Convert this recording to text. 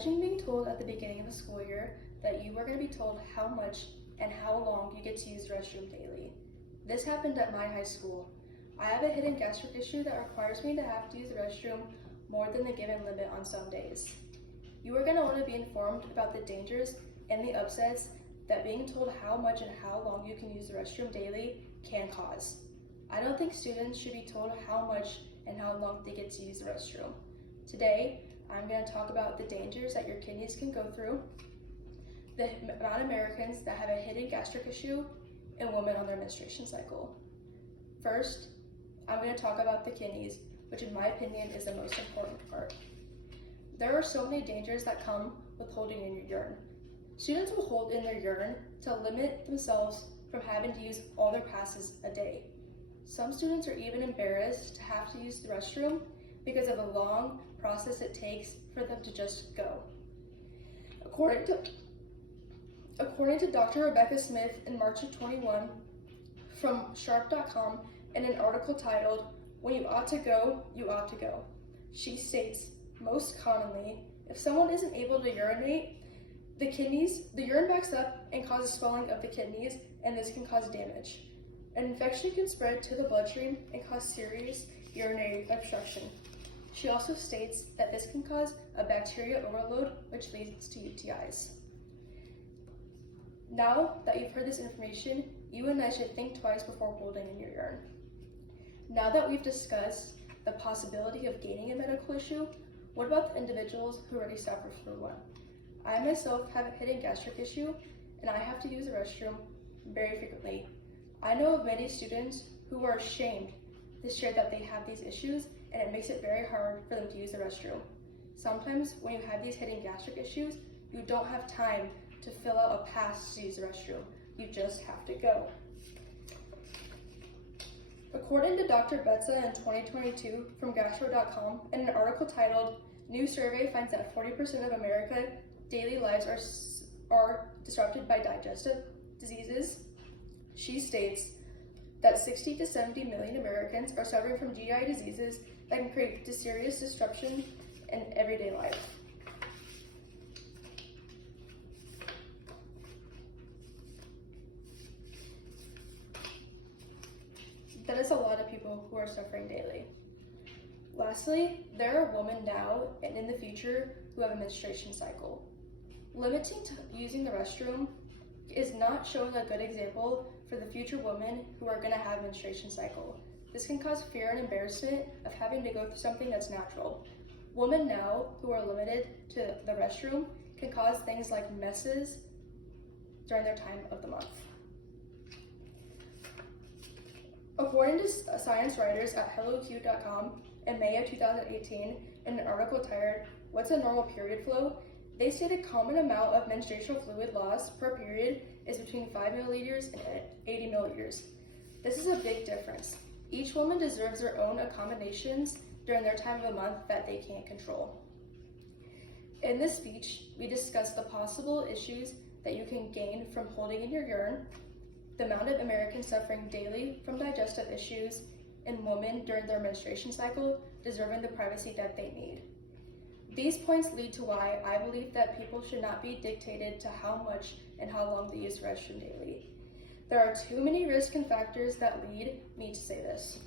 Imagine being told at the beginning of the school year that you were going to be told how much and how long you get to use the restroom daily. This happened at my high school. I have a hidden gastric issue that requires me to have to use the restroom more than the given limit on some days. You are going to want to be informed about the dangers and the upsets that being told how much and how long you can use the restroom daily can cause. I don't think students should be told how much and how long they get to use the restroom. Today, I'm going to talk about the dangers that your kidneys can go through, the amount of Americans that have a hidden gastric issue, and women on their menstruation cycle. First, I'm going to talk about the kidneys, which in my opinion is the most important part. There are so many dangers that come with holding in your urine. Students will hold in their urine to limit themselves from having to use all their passes a day. Some students are even embarrassed to have to use the restroom because of the long process it takes for them to just go. According to Dr. Rebecca Smith in March of 21 from Sharp.com in an article titled, "When You Ought to Go, You Ought to Go," she states, most commonly, if someone isn't able to urinate, the urine backs up and causes swelling of the kidneys, and this can cause damage. An infection can spread to the bloodstream and cause serious urinary obstruction. She also states that this can cause a bacteria overload, which leads to UTIs. Now that you've heard this information, you and I should think twice before holding in your urine. Now that we've discussed the possibility of gaining a medical issue, what about the individuals who already suffer from one? I myself have a hidden gastric issue, and I have to use the restroom very frequently. I know of many students who are ashamed to share that they have these issues, and it makes it very hard for them to use the restroom. Sometimes when you have these hidden gastric issues, you don't have time to fill out a pass to use the restroom. You just have to go. According to Dr. Betza in 2022 from Gastro.com, in an article titled, "New Survey Finds That 40% of America daily lives are disrupted by digestive diseases," she states that 60 to 70 million Americans are suffering from GI diseases that can create serious disruption in everyday life. That is a lot of people who are suffering daily. Lastly, there are women now and in the future who have a menstruation cycle. Limiting to using the restroom is not showing a good example for the future women who are going to have a menstruation cycle. This can cause fear and embarrassment of having to go through something that's natural. Women now who are limited to the restroom can cause things like messes during their time of the month. According to science writers at HelloQ.com in May of 2018, in an article titled, "What's a Normal Period Flow?" they say the common amount of menstrual fluid loss per period is between 5 milliliters and 80 milliliters. This is a big difference. Each woman deserves their own accommodations during their time of the month that they can't control. In this speech, we discussed the possible issues that you can gain from holding in your urine, the amount of Americans suffering daily from digestive issues, and women during their menstruation cycle deserving the privacy that they need. These points lead to why I believe that people should not be dictated to how much and how long they use the restroom daily. There are too many risks and factors that lead me to say this.